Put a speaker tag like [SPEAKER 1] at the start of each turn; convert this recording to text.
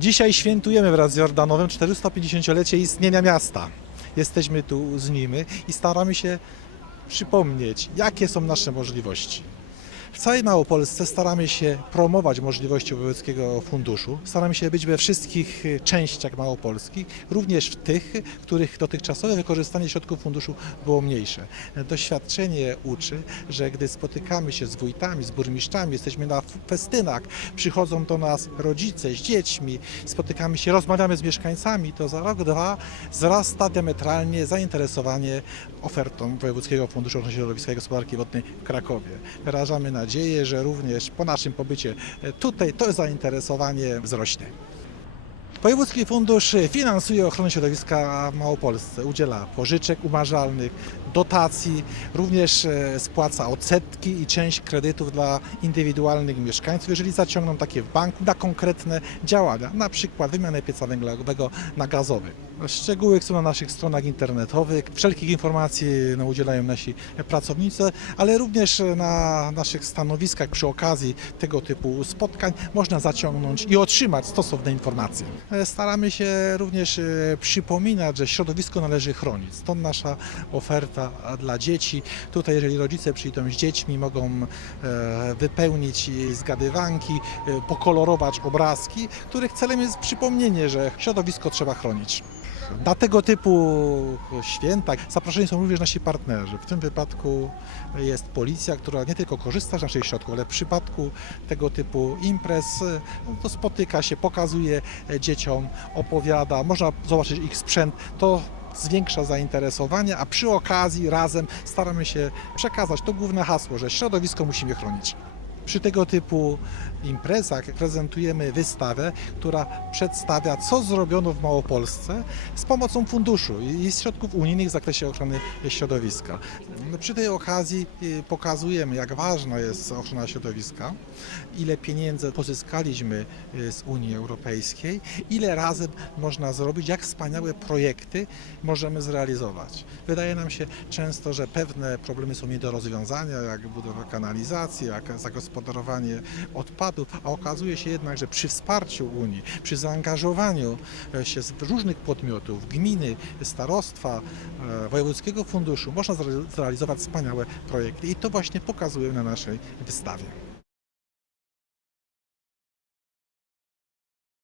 [SPEAKER 1] Dzisiaj świętujemy wraz z Jordanowem 450-lecie istnienia miasta. Jesteśmy tu z nim i staramy się przypomnieć, jakie są nasze możliwości. W całej Małopolsce staramy się promować możliwości wojewódzkiego funduszu. Staramy się być we wszystkich y, częściach Małopolski, również w tych, których dotychczasowe wykorzystanie środków funduszu było mniejsze. Doświadczenie uczy, że gdy spotykamy się z wójtami, z burmistrzami, jesteśmy na festynach, przychodzą do nas rodzice z dziećmi, spotykamy się, rozmawiamy z mieszkańcami, to za rok, dwa wzrasta diametralnie zainteresowanie ofertą Wojewódzkiego Funduszu Ochrony Środowiska i Gospodarki Wodnej w Krakowie. Wyrażamy nadzieję, że również po naszym pobycie tutaj to zainteresowanie wzrośnie. Wojewódzki Fundusz finansuje ochronę środowiska w Małopolsce. Udziela pożyczek umarzalnych, dotacji, również e, spłaca odsetki i część kredytów dla indywidualnych mieszkańców, jeżeli zaciągną takie w banku na konkretne działania, na przykład wymianę pieca węglowego na gazowy. Szczegóły są na naszych stronach internetowych. Wszelkich informacji no, udzielają nasi pracownicy, ale również na naszych stanowiskach przy okazji tego typu spotkań można zaciągnąć i otrzymać stosowne informacje. E, Staramy się również e, przypominać, że środowisko należy chronić. Stąd nasza oferta dla dzieci. Tutaj, jeżeli rodzice przyjdą z dziećmi, mogą e, wypełnić zgadywanki, e, pokolorować obrazki, których celem jest przypomnienie, że środowisko trzeba chronić. Na tego typu święta zaproszeni są również nasi partnerzy. W tym wypadku jest policja, która nie tylko korzysta z naszych środków, ale w przypadku tego typu imprez no to spotyka się, pokazuje dzieciom, opowiada, można zobaczyć ich sprzęt. To zwiększa zainteresowanie, a przy okazji razem staramy się przekazać to główne hasło, że środowisko musimy chronić. Przy tego typu imprezach prezentujemy wystawę, która przedstawia, co zrobiono w Małopolsce z pomocą funduszu i środków unijnych w zakresie ochrony środowiska. Przy tej okazji y, pokazujemy, jak ważna jest ochrona środowiska, ile pieniędzy pozyskaliśmy y, z Unii Europejskiej, ile razem można zrobić, jak wspaniałe projekty możemy zrealizować. Wydaje nam się często, że pewne problemy są nie do rozwiązania, jak budowa kanalizacji, jak zagospodarowanie odpadów, a okazuje się jednak, że przy wsparciu Unii, przy zaangażowaniu e, się z różnych podmiotów, gminy, starostwa, e, wojewódzkiego funduszu, można zre- zrealizować wspaniałe projekty i to właśnie pokazujemy na naszej wystawie.